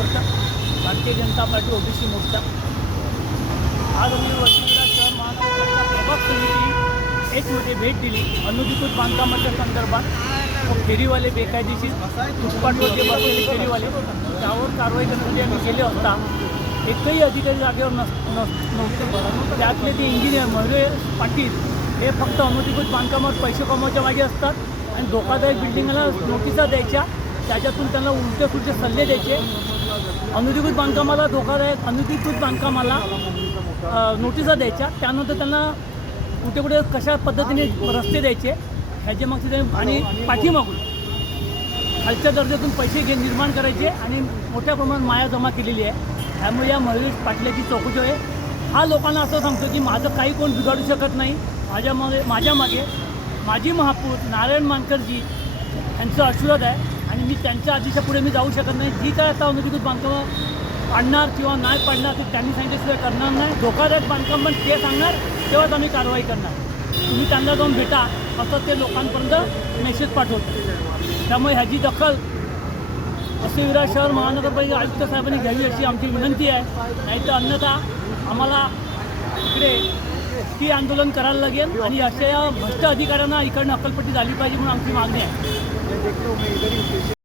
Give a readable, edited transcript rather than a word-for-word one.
कार्यकर्ता, Bharatiya Janata party OBC मोर्चा। आज आम्ही वसईविरार शहर महानगरपालिका प्रभाग समिती एकमध्ये भेट दिली अनुधिकृत बांधकामाच्या संदर्भात। फेरीवाले बेकायदेशीर फुटपाथवर जे बसलेले फेरीवाले त्यावर कारवाई करण्यासाठी आम्ही केले असता एकही अधिकारी जागेवर नव्हते। त्यातले ते इंजिनियर महेश पाटील हे फक्त अनुधिकृत बांधकामावर पैसे कमवायच्या मागे असतात आणि धोकादायक बिल्डिंगला नोटिसा द्यायच्या, त्याच्यातून त्यांना उलटे सुलटे सल्ले द्यायचे। अनुधिकृत बांधकामाला धोकादायक अनुधिकृत बांधकामाला नोटिसा द्यायच्या, त्यानंतर त्यांना कुठे कुठे कशा पद्धतीने रस्ते द्यायचे ह्याचे मागचे आणि पाठीमागून खालच्या दर्जातून पैसे निर्माण करायचे आणि मोठ्या प्रमाणात माया जमा केलेली आहे। त्यामुळे या महेश पाटलाची चौकशी आहे। हा लोकांना असं सांगतो की माझं काही कोण बिघडू शकत नाही, माझ्या मागे माजी महापौर नारायण मानकरजी यांचं आशीर्वाद आहे आणि मी त्यांच्या आदेशा पुढे मी जाऊ शकत नाही। जी काय आता अनुधिकृत बांधकामं पाडणार किंवा नाही पाडणार ते त्यांनी सांगितल्याशिवाय करणार नाही। धोकादायक बांधकाम पण ते सांगणार तेव्हाच आम्ही कारवाई करणार। तुम्ही त्यांना जाऊन भेटा असं ते लोकांपर्यंत मेसेज पाठवतो। त्यामुळे ह्याची दखल वसईविरार शहर महानगरपालिका आयुक्त साहेबांनी घ्यावी अशी आमची विनंती आहे। नाहीतर अन्यथा आम्हाला इकडे ती आंदोलन करायला लागेल आणि अशा या भ्रष्ट अधिकाऱ्यांना इकडनं अक्कलपट्टी झाली पाहिजे म्हणून आमची मागणी आहे।